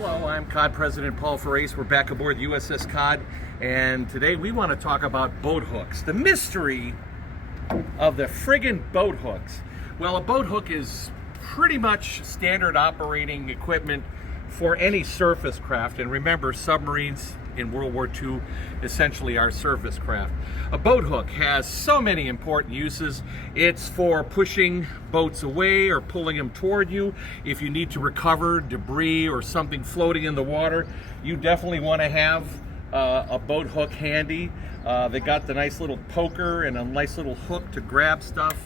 Hello, I'm Cod President Paul Ferrace. We're back aboard the USS Cod, and today we want to talk about boat hooks. The mystery of the friggin' boat hooks. Well, a boat hook is pretty much standard operating equipment for any surface craft, and remember, submarines in World War II essentially are surface craft. A boat hook has so many important uses. It's for pushing boats away or pulling them toward you. If you need to recover debris or something floating in the water, you definitely want to have a boat hook handy. They got the nice little poker and a nice little hook to grab stuff.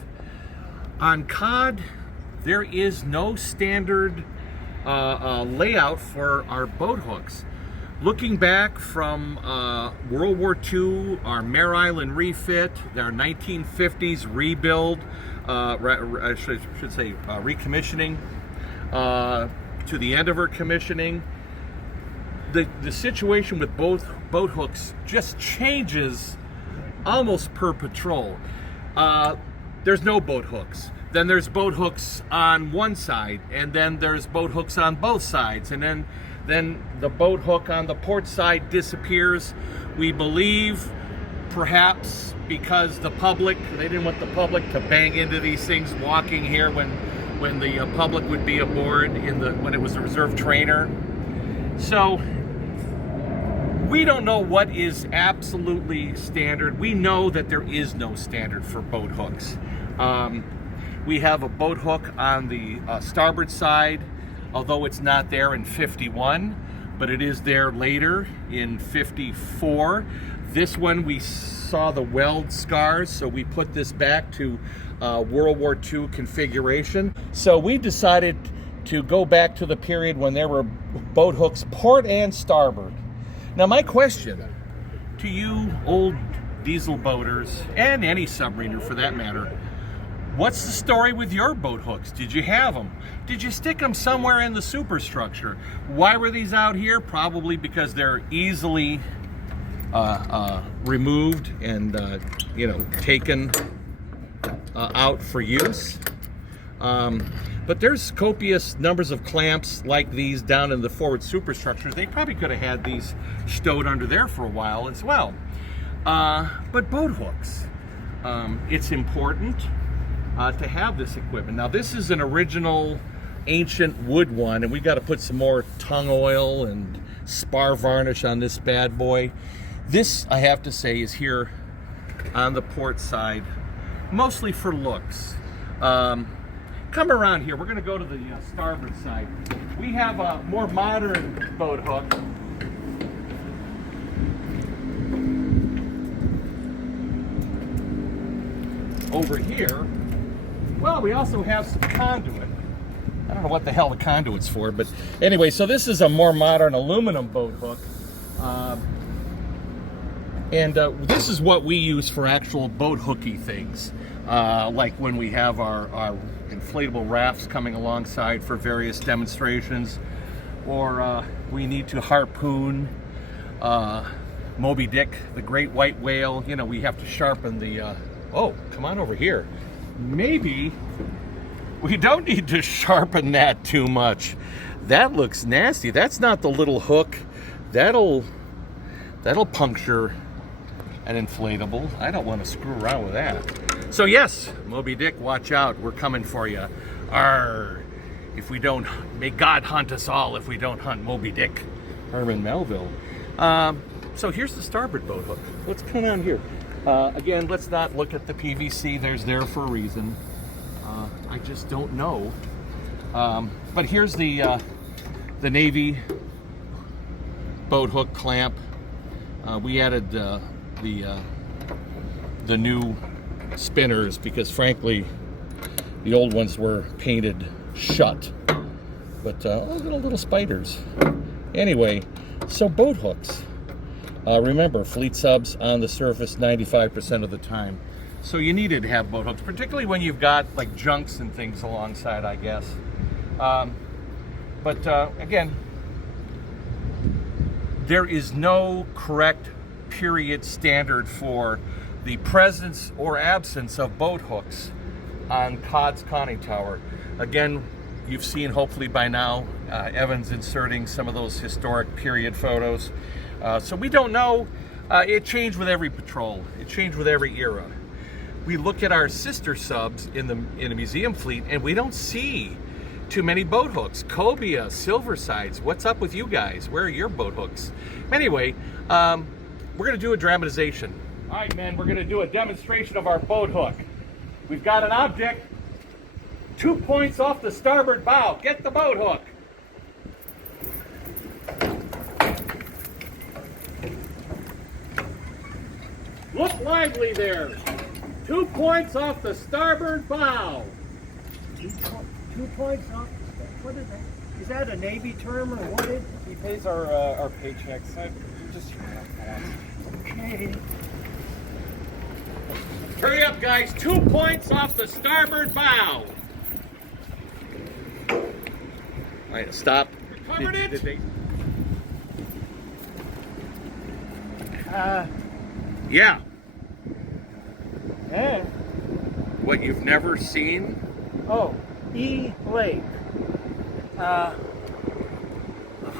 On Cod, there is no standard layout for our boat hooks. Looking back from World War II, our Mare Island refit, our 1950s rebuild, I should say recommissioning, to the end of her commissioning, the situation with both boat hooks just changes almost per patrol. There's no boat hooks. Then there's boat hooks on one side, and then there's boat hooks on both sides, and then the boat hook on the port side disappears. We believe perhaps because the public, they didn't want the public to bang into these things walking here when the public would be aboard when it was a reserve trainer. So we don't know what is absolutely standard. We know that there is no standard for boat hooks. We have a boat hook on the starboard side, although it's not there in 51, but it is there later in 54. This one we saw the weld scars, so we put this back to World War II configuration. So we decided to go back to the period when there were boat hooks port and starboard. Now my question to you old diesel boaters, and any submariner for that matter, what's the story with your boat hooks? Did you have them? Did you stick them somewhere in the superstructure? Why were these out here? Probably because they're easily removed and taken out for use. But there's copious numbers of clamps like these down in the forward superstructure. They probably could have had these stowed under there for a while as well. But boat hooks, it's important to have this equipment. Now this is an original ancient wood one, and we got to put some more tung oil and spar varnish on this bad boy. This, I have to say, is here on the port side mostly for looks. Come around here, we're going to go to the starboard side. We have a more modern boat hook. Over here, well, we also have some conduit. I don't know what the hell the conduit's for, but anyway, so this is a more modern aluminum boat hook. This is what we use for actual boat hooky things. Like when we have our inflatable rafts coming alongside for various demonstrations, or we need to harpoon Moby Dick, the great white whale. You know, we have to sharpen the, oh, come on over here. Maybe we don't need to sharpen that too much. That looks nasty. That's not the little hook. That'll puncture an inflatable. I don't want to screw around with that. So yes, Moby Dick, watch out. We're coming for you. Arr. If we don't, may God hunt us all if we don't hunt Moby Dick. Herman Melville. So here's the starboard boat hook. What's going on here? Again, let's not look at the PVC. There's there for a reason. I just don't know. But here's the Navy boat hook clamp. We added the new spinners because, frankly, the old ones were painted shut. But little spiders. Anyway, so boat hooks. Remember, fleet subs on the surface 95% of the time. So you needed to have boat hooks, particularly when you've got like junks and things alongside, I guess. Again, there is no correct period standard for the presence or absence of boat hooks on Cod's conning tower. Again, You've seen, hopefully by now, Evan's inserting some of those historic period photos. So we don't know. It changed with every patrol. It changed with every era. We look at our sister subs in the museum fleet, and we don't see too many boat hooks. Cobia, Silversides, what's up with you guys? Where are your boat hooks? Anyway, we're going to do a dramatization. All right, men, we're going to do a demonstration of our boat hook. We've got an object 2 points off the starboard bow. Get the boat hook. Look lively there. 2 points off the starboard bow. 2 points off. What is that? Is that a Navy term or what is it? He pays our paychecks. Okay. Hurry up, guys. 2 points off the starboard bow. All right, stop. Recovered it? Yeah. Yeah. What you've never seen? Oh, E. Lake. Of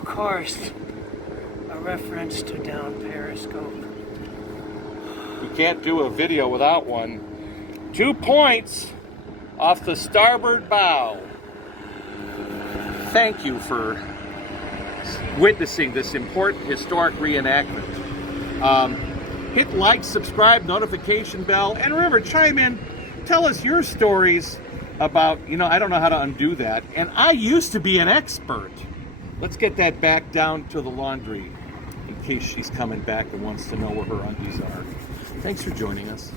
course, a reference to down periscope. You can't do a video without one. 2 points off the starboard bow. Thank you for witnessing this important historic reenactment. Hit like, subscribe, notification bell, and remember, chime in. Tell us your stories about, I don't know how to undo that. And I used to be an expert. Let's get that back down to the laundry in case she's coming back and wants to know where her undies are. Thanks for joining us.